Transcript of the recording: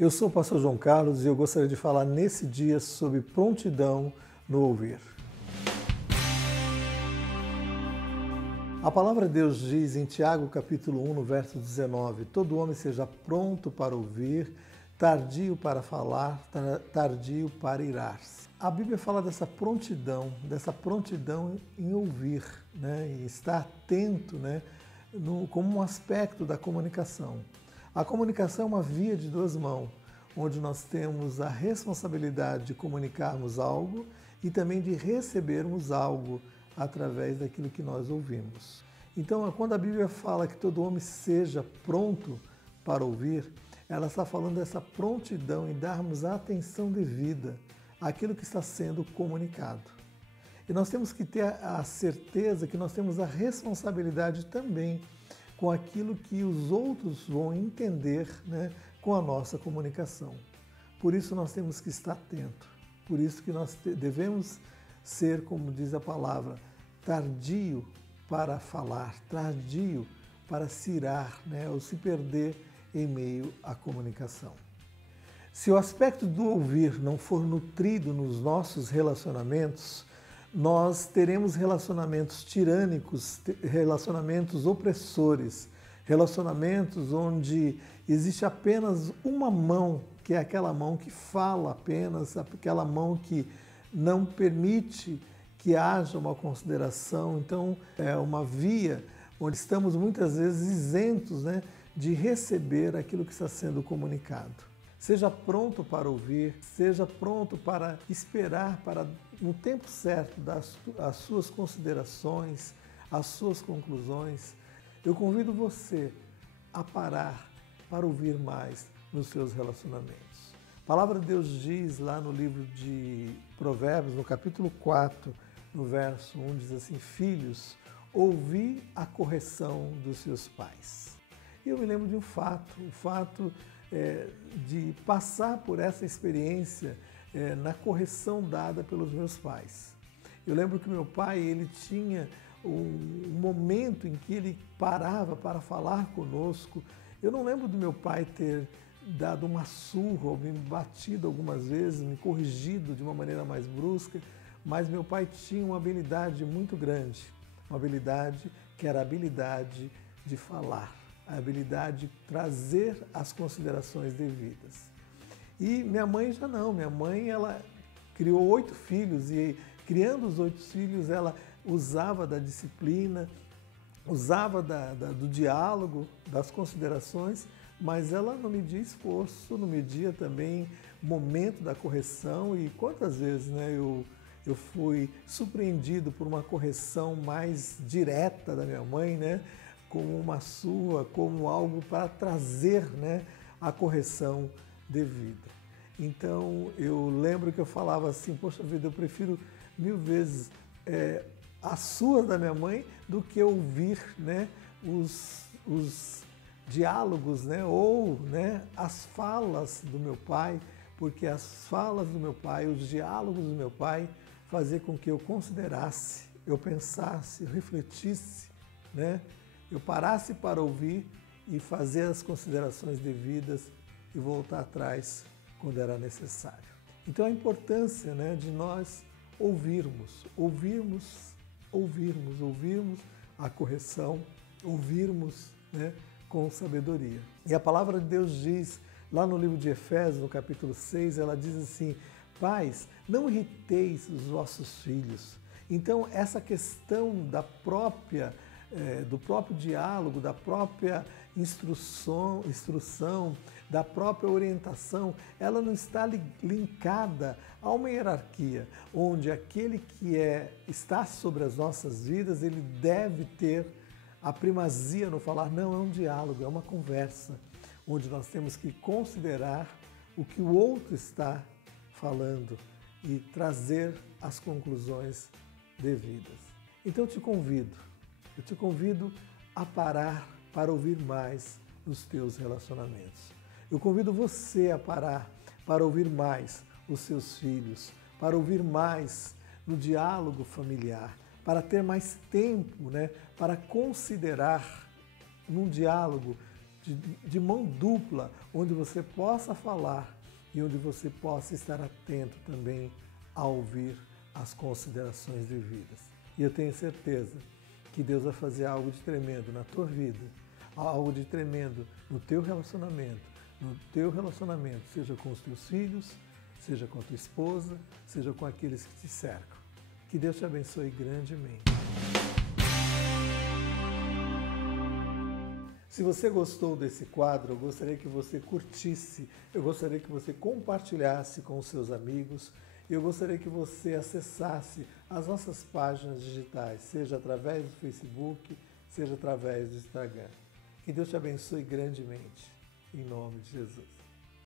Eu sou o pastor João Carlos e eu gostaria de falar nesse dia sobre prontidão no ouvir. A palavra de Deus diz em Tiago capítulo 1, no verso 19, todo homem seja pronto para ouvir, tardio para falar, tardio para irar-se. A Bíblia fala dessa prontidão em ouvir, e estar atento, como um aspecto da comunicação. A comunicação é uma via de duas mãos, onde nós temos a responsabilidade de comunicarmos algo e também de recebermos algo através daquilo que nós ouvimos. Então, quando a Bíblia fala que todo homem seja pronto para ouvir, ela está falando dessa prontidão em darmos a atenção devida àquilo que está sendo comunicado. E nós temos que ter a certeza que nós temos a responsabilidade também com aquilo que os outros vão entender, com a nossa comunicação. Por isso nós temos que estar atento. Por isso que nós devemos ser, como diz a palavra, tardio para falar, tardio para se irar, ou se perder em meio à comunicação. Se o aspecto do ouvir não for nutrido nos nossos relacionamentos, nós teremos relacionamentos tirânicos, relacionamentos opressores, relacionamentos onde existe apenas uma mão, que é aquela mão que fala apenas, aquela mão que não permite que haja uma consideração. Então, é uma via onde estamos muitas vezes isentos, de receber aquilo que está sendo comunicado. Seja pronto para ouvir, seja pronto para esperar, para no tempo certo dar as suas considerações, as suas conclusões. Eu convido você a parar para ouvir mais nos seus relacionamentos. A palavra de Deus diz lá no livro de Provérbios, no capítulo 4, no verso 1, diz assim: filhos, ouvi a correção dos seus pais. E eu me lembro de um fato, de passar por essa experiência na correção dada pelos meus pais. Eu lembro que meu pai, ele tinha um momento em que ele parava para falar conosco. Eu não lembro do meu pai ter dado uma surra, ou me batido algumas vezes, me corrigido de uma maneira mais brusca, mas meu pai tinha uma habilidade muito grande, uma habilidade que era a habilidade de falar, a habilidade de trazer as considerações devidas. E minha mãe já não, minha mãe ela criou 8 filhos e criando os 8 filhos ela usava da disciplina, usava do diálogo, das considerações, mas ela não media esforço, não media também momento da correção. E quantas vezes eu fui surpreendido por uma correção mais direta da minha mãe, como uma surra, como algo para trazer a correção devida. Então eu lembro que eu falava assim: poxa vida, eu prefiro 1000 vezes a surra da minha mãe do que ouvir os diálogos, ou as falas do meu pai, porque as falas do meu pai, os diálogos do meu pai faziam com que eu considerasse, eu pensasse, eu refletisse, eu parasse para ouvir e fazer as considerações devidas e voltar atrás quando era necessário. Então a importância de nós ouvirmos a correção, ouvirmos com sabedoria. E a palavra de Deus diz, lá no livro de Efésios, no capítulo 6, ela diz assim: pais, não irriteis os vossos filhos. Então essa questão do próprio diálogo, da própria instrução, da própria orientação, ela não está linkada a uma hierarquia, onde aquele que está sobre as nossas vidas, ele deve ter a primazia no falar. Não, é um diálogo, é uma conversa, onde nós temos que considerar o que o outro está falando e trazer as conclusões devidas. Então eu te convido a parar para ouvir mais nos teus relacionamentos. Eu convido você a parar para ouvir mais os seus filhos, para ouvir mais no diálogo familiar, para ter mais tempo, para considerar num diálogo de mão dupla, onde você possa falar e onde você possa estar atento também a ouvir as considerações devidas. E eu tenho certeza que Deus vai fazer algo de tremendo na tua vida, algo de tremendo no teu relacionamento, seja com os teus filhos, seja com a tua esposa, seja com aqueles que te cercam. Que Deus te abençoe grandemente. Se você gostou desse quadro, eu gostaria que você curtisse, eu gostaria que você compartilhasse com os seus amigos, eu gostaria que você acessasse as nossas páginas digitais, seja através do Facebook, seja através do Instagram. Que Deus te abençoe grandemente, em nome de Jesus.